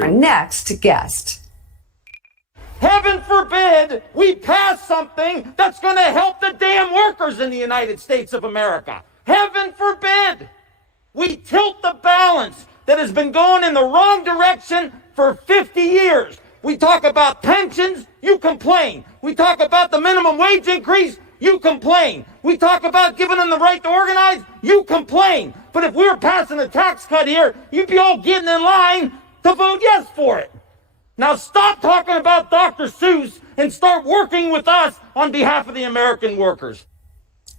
Our next guest. Heaven forbid we pass something that's going to help the damn workers in the United States of America. Heaven forbid we tilt the balance that has been going in the wrong direction for 50 years. We talk about pensions, you complain. We talk about the minimum wage increase, you complain. We talk about giving them the right to organize, you complain. But if we were passing a tax cut here, you'd be all getting in line to vote yes for it. Now stop talking about Dr. Seuss and start working with us on behalf of the American workers.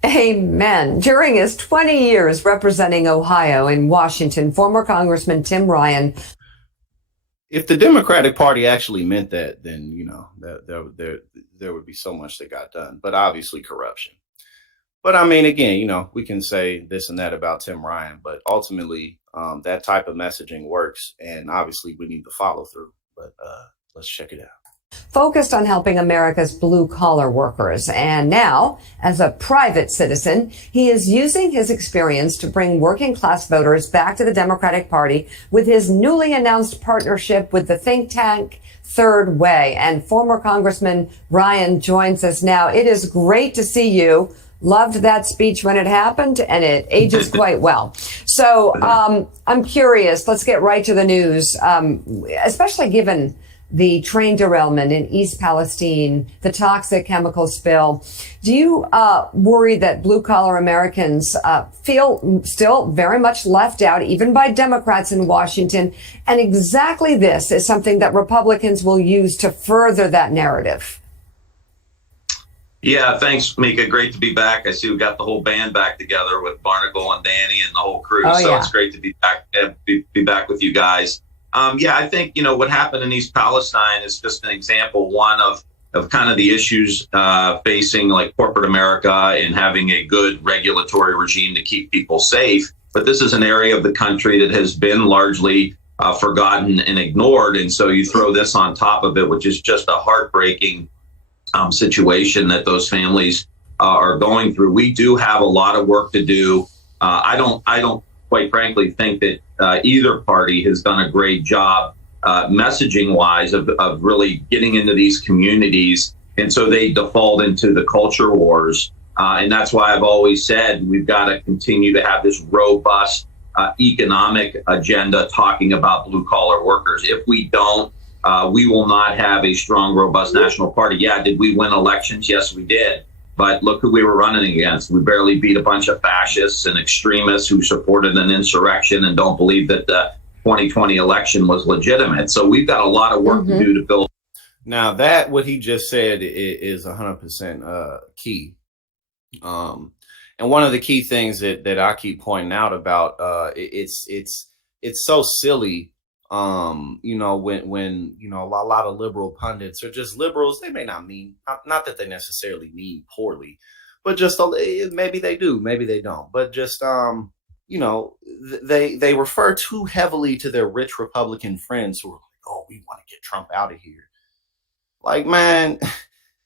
Amen. During his 20 years representing Ohio in Washington, former Congressman Tim Ryan. If the Democratic Party actually meant that, then, there would be so much that got done, but obviously corruption. But I mean, again, we can say this and that about Tim Ryan, but ultimately that type of messaging works. And obviously we need to follow through. But let's check it out. Focused on helping America's blue collar workers. And now, as a private citizen, he is using his experience to bring working class voters back to the Democratic Party with his newly announced partnership with the think tank Third Way. And former Congressman Ryan joins us now. It is great to see you. Loved that speech when it happened, and it ages quite well. So I'm curious. Let's get right to the news, especially given the train derailment in East Palestine, the toxic chemical spill. Do you worry that blue-collar Americans feel still very much left out, even by Democrats in Washington? And exactly this is something that Republicans will use to further that narrative. Yeah, thanks, Mika. Great to be back. I see we got the whole band back together with Barnacle and Danny and the whole crew. It's great to be back. Be back with you guys. I think what happened in East Palestine is just an example one of kind of the issues facing like corporate America and having a good regulatory regime to keep people safe. But this is an area of the country that has been largely forgotten and ignored, and so you throw this on top of it, which is just a heartbreaking situation that those families are going through. We do have a lot of work to do. I don't quite frankly think that either party has done a great job messaging wise of really getting into these communities. And so they default into the culture wars. And that's why I've always said we've got to continue to have this robust economic agenda talking about blue collar workers. If we don't, we will not have a strong, robust national party. Yeah, did we win elections? Yes, we did. But look who we were running against. We barely beat a bunch of fascists and extremists who supported an insurrection and don't believe that the 2020 election was legitimate. So we've got a lot of work to do to build. Now that what he just said is 100% key. And one of the key things that I keep pointing out about it's so silly. When a lot of liberal pundits are just liberals, they may not mean, not that they necessarily mean poorly, but just maybe they do, maybe they don't, but just, they refer too heavily to their rich Republican friends who are like, oh, we want to get Trump out of here. Like, man,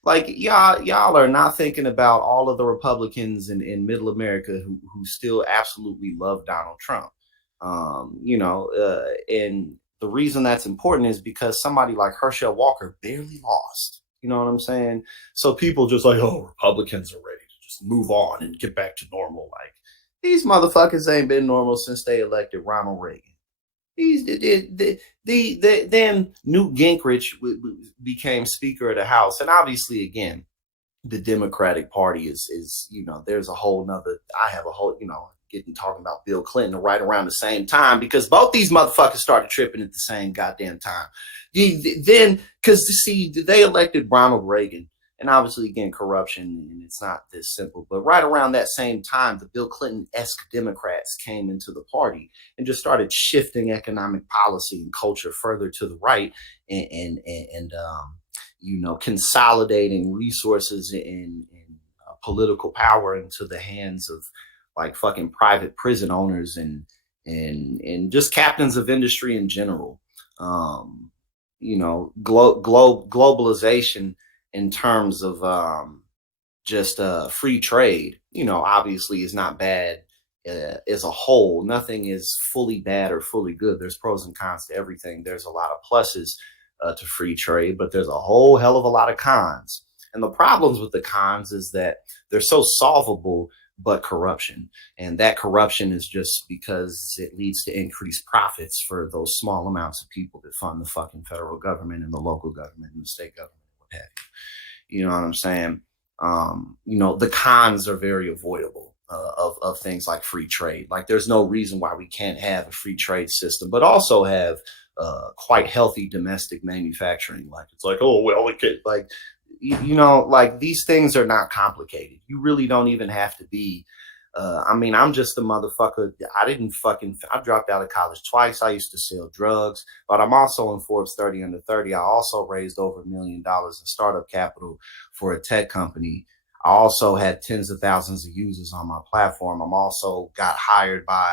like y'all are not thinking about all of the Republicans in middle America who still absolutely love Donald Trump. And the reason that's important is because somebody like Herschel Walker barely lost. You know what I'm saying? So people just like, oh, Republicans are ready to just move on and get back to normal. Like, these motherfuckers ain't been normal since they elected Ronald Reagan. Then Newt Gingrich became Speaker of the House. And obviously, again, the Democratic Party is there's a whole nother, I have a whole, talking about Bill Clinton right around the same time, because both these motherfuckers started tripping at the same goddamn time. Then, because see, they elected Ronald Reagan, and obviously, again, corruption, and it's not this simple, but right around that same time, the Bill Clinton-esque Democrats came into the party and just started shifting economic policy and culture further to the right and consolidating resources and political power into the hands of like fucking private prison owners and just captains of industry in general. Globalization in terms of just free trade, obviously is not bad as a whole, nothing is fully bad or fully good. There's pros and cons to everything. There's a lot of pluses to free trade, but there's a whole hell of a lot of cons. And the problems with the cons is that they're so solvable, but corruption. And that corruption is just because it leads to increased profits for those small amounts of people that fund the fucking federal government and the local government and the state government, what have you. You know what I'm saying? The cons are very avoidable of things like free trade. Like, there's no reason why we can't have a free trade system, but also have quite healthy domestic manufacturing. Like, it's like, oh, well, we could, like, like, these things are not complicated. You really don't even have to be. I'm just a motherfucker. I dropped out of college twice. I used to sell drugs, but I'm also in Forbes 30 under 30. I also raised over $1 million in startup capital for a tech company. I also had tens of thousands of users on my platform. I'm also got hired by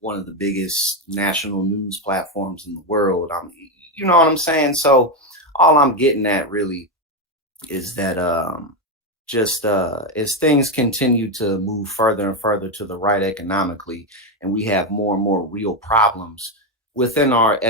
one of the biggest national news platforms in the world. You know what I'm saying? So all I'm getting at really is that as things continue to move further and further to the right economically, and we have more and more real problems within our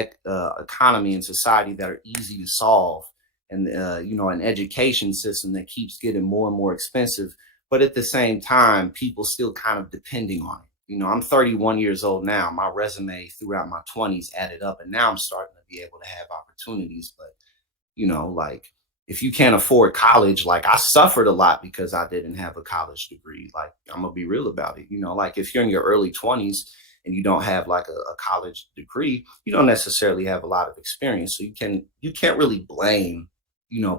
economy and society that are easy to solve, and an education system that keeps getting more and more expensive, but at the same time, people still kind of depending on it. I'm 31 years old now. My resume throughout my 20s added up, and now I'm starting to be able to have opportunities. But, like, if you can't afford college, like, I suffered a lot because I didn't have a college degree. Like, I'm gonna be real about it. Like, if you're in your early 20s and you don't have like a college degree, you don't necessarily have a lot of experience. So you can't really blame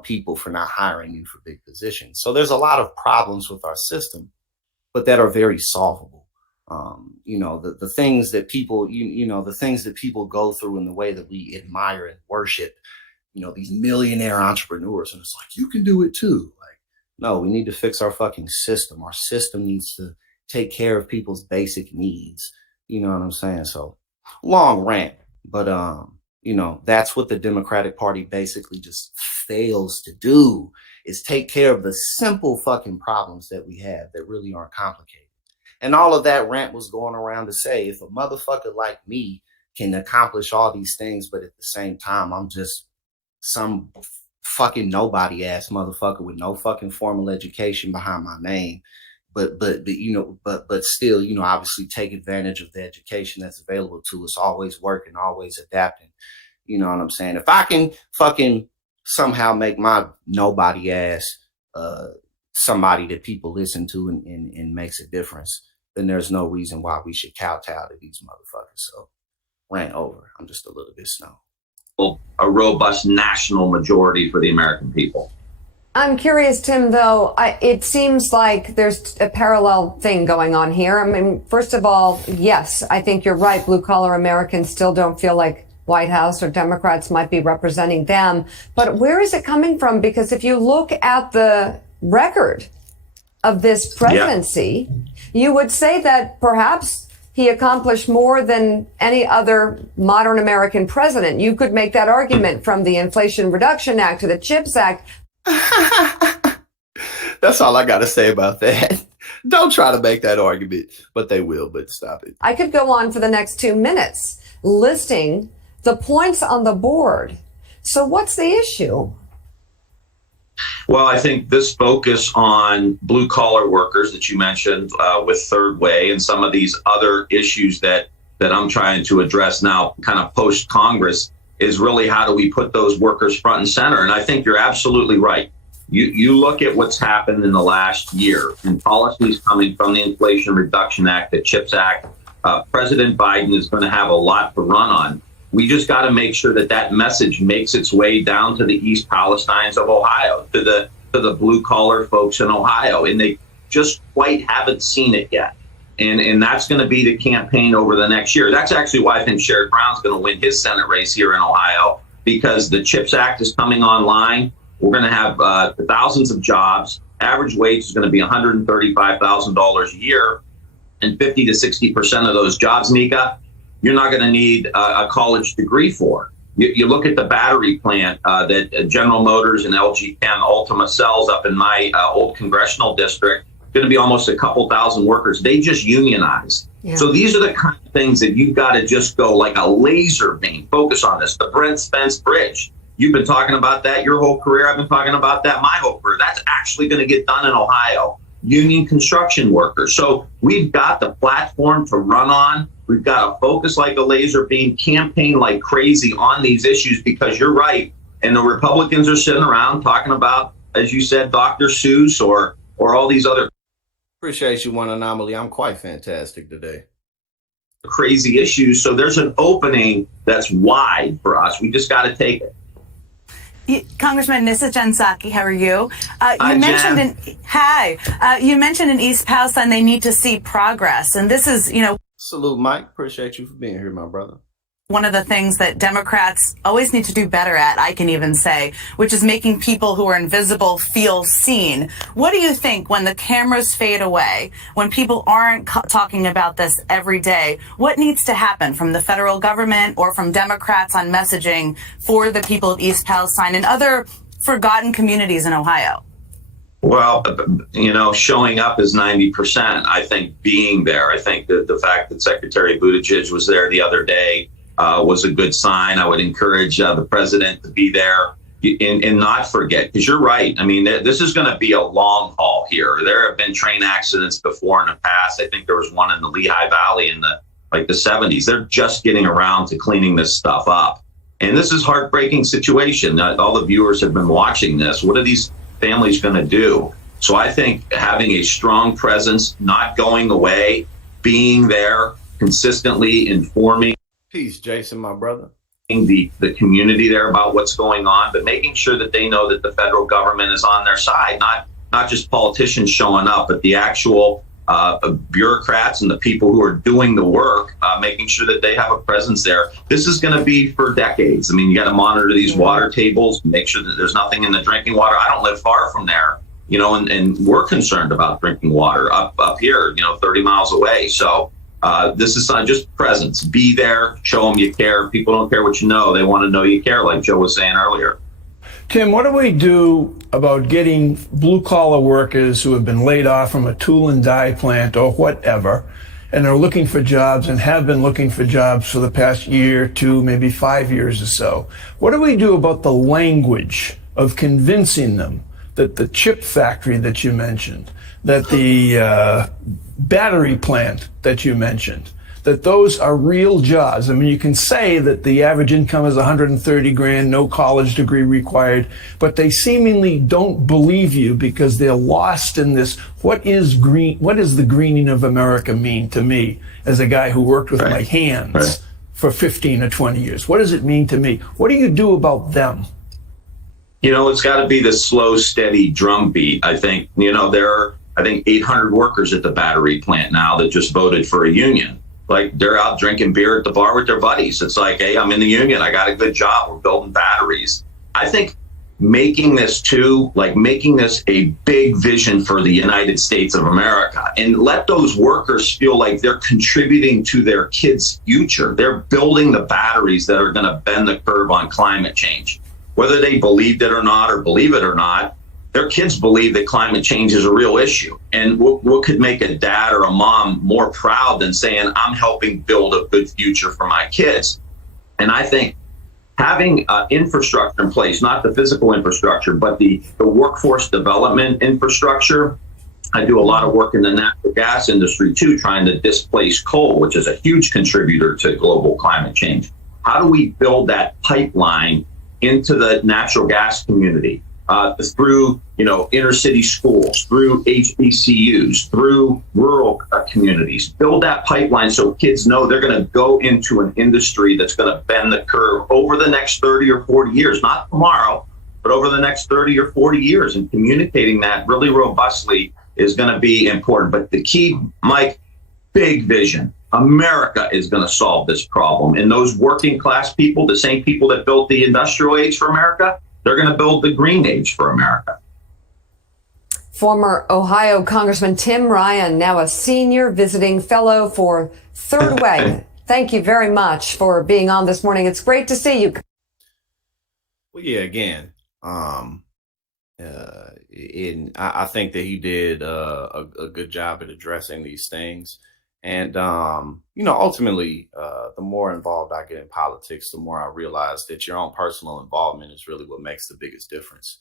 people for not hiring you for big positions. So there's a lot of problems with our system, but that are very solvable. The things that people, the things that people go through in the way that we admire and worship, these millionaire entrepreneurs, and it's like, you can do it too. Like, no, we need to fix our fucking system. Our system needs to take care of people's basic needs. You know what I'm saying? So, long rant, but that's what the Democratic Party basically just fails to do, is take care of the simple fucking problems that we have that really aren't complicated. And all of that rant was going around to say, if a motherfucker like me can accomplish all these things, but at the same time, I'm just some fucking nobody ass motherfucker with no fucking formal education behind my name, but still, obviously take advantage of the education that's available to us, always working, always adapting. You know what I'm saying? If I can fucking somehow make my nobody ass somebody that people listen to and makes a difference, then there's no reason why we should kowtow to these motherfuckers. So, rant over. I'm just a little bit snow. A robust national majority for the American people. I'm curious, Tim, though, it seems like there's a parallel thing going on here. I mean, first of all, yes, I think you're right. Blue collar Americans still don't feel like White House or Democrats might be representing them. But where is it coming from? Because if you look at the record of this presidency, you would say that perhaps he accomplished more than any other modern American president. You could make that argument from the Inflation Reduction Act to the CHIPS Act. That's all I got to say about that. Don't try to make that argument, but they will, but stop it. I could go on for the next 2 minutes listing the points on the board. So what's the issue? Well, I think this focus on blue collar workers that you mentioned with Third Way and some of these other issues that I'm trying to address now, kind of post Congress, is really how do we put those workers front and center? And I think you're absolutely right. You look at what's happened in the last year and policies coming from the Inflation Reduction Act, the CHIPS Act. President Biden is going to have a lot to run on. We just got to make sure that that message makes its way down to the East Palestines of Ohio, to the blue collar folks in Ohio, and they just quite haven't seen it yet. And that's going to be the campaign over the next year. That's actually why I think Sherrod Brown's going to win his Senate race here in Ohio, because the CHIPS Act is coming online. We're going to have thousands of jobs. Average wage is going to be $135,000 a year, and 50 to 60% of those jobs, Mika, you're not going to need a college degree for. You look at the battery plant that General Motors and LG Chem Ultima sells up in my old congressional district. going to be almost a couple thousand workers. They just unionized. Yeah. So these are the kind of things that you've got to just go like a laser beam, focus on this. The Brent Spence Bridge. You've been talking about that your whole career. I've been talking about that my whole career. That's actually going to get done in Ohio. Union construction workers. So we've got the platform to run on. We've got to focus like a laser beam, campaign like crazy on these issues, because you're right. And the Republicans are sitting around talking about, as you said, Dr. Seuss or all these other. Appreciate you, One Anomaly. I'm quite fantastic today. Crazy issues. So there's an opening that's wide for us. We just got to take it. Congressman, this is Jen Psaki. How are you? Hi, You mentioned in East Palestine they need to see progress, and this is, Salute, Mike. Appreciate you for being here, my brother. One of the things that Democrats always need to do better at, I can even say, which is making people who are invisible feel seen. What do you think when the cameras fade away, when people aren't talking about this every day? What needs to happen from the federal government or from Democrats on messaging for the people of East Palestine and other forgotten communities in Ohio? Well, showing up is 90%. I think being there, I think that the fact that Secretary Buttigieg was there the other day was a good sign. I would encourage the president to be there and not forget, because you're right. I mean, this is going to be a long haul here. There have been train accidents before in the past. I think there was one in the Lehigh Valley in the 70s. They're just getting around to cleaning this stuff up. And this is a heartbreaking situation. All the viewers have been watching this. What are these families going to do? So I think having a strong presence, not going away, being there, consistently informing. Peace, Jason, my brother. The community there about what's going on, but making sure that they know that the federal government is on their side, not just politicians showing up, but the actual bureaucrats and the people who are doing the work, making sure that they have a presence there. This is going to be for decades. I mean, you got to monitor these water tables, make sure that there's nothing in the drinking water. I don't live far from there, and we're concerned about drinking water up here, 30 miles away. So this is not just presence. Be there, show them you care. People don't care what you know. They want to know you care, like Joe was saying earlier. Tim, what do we do about getting blue-collar workers who have been laid off from a tool and die plant or whatever, and are looking for jobs and have been looking for jobs for the past year, 2, maybe 5 years or so? What do we do about the language of convincing them that the chip factory that you mentioned, that the battery plant that you mentioned, that those are real jobs? I mean, you can say that the average income is 130 grand, no college degree required, but they seemingly don't believe you because they're lost in this. What does the greening of America mean to me as a guy who worked with my hands for 15 or 20 years? What does it mean to me? What do you do about them? It's got to be the slow, steady drumbeat. I think, there are, 800 workers at the battery plant now that just voted for a union. Like, they're out drinking beer at the bar with their buddies. It's like, hey, I'm in the union. I got a good job. We're building batteries. I think making this a big vision for the United States of America, and let those workers feel like they're contributing to their kids' future. They're building the batteries that are going to bend the curve on climate change. Whether they believed it or not, or believe it or not, their kids believe that climate change is a real issue. And what could make a dad or a mom more proud than saying, I'm helping build a good future for my kids? And I think having infrastructure in place, not the physical infrastructure, but the workforce development infrastructure. I do a lot of work in the natural gas industry too, trying to displace coal, which is a huge contributor to global climate change. How do we build that pipeline into the natural gas community? Through inner city schools, through HBCUs, through rural communities. Build that pipeline so kids know they're going to go into an industry that's going to bend the curve over the next 30 or 40 years, not tomorrow, but over the next 30 or 40 years. And communicating that really robustly is going to be important. But the key, Mike, big vision. America is going to solve this problem. And those working class people, the same people that built the industrial age for America, they're going to build the green age for America. Former Ohio Congressman Tim Ryan, now a senior visiting fellow for Third Way. Thank you very much for being on this morning. It's great to see you. Well, yeah, again, and I think that he did a good job at addressing these things. And, ultimately, the more involved I get in politics, the more I realize that your own personal involvement is really what makes the biggest difference.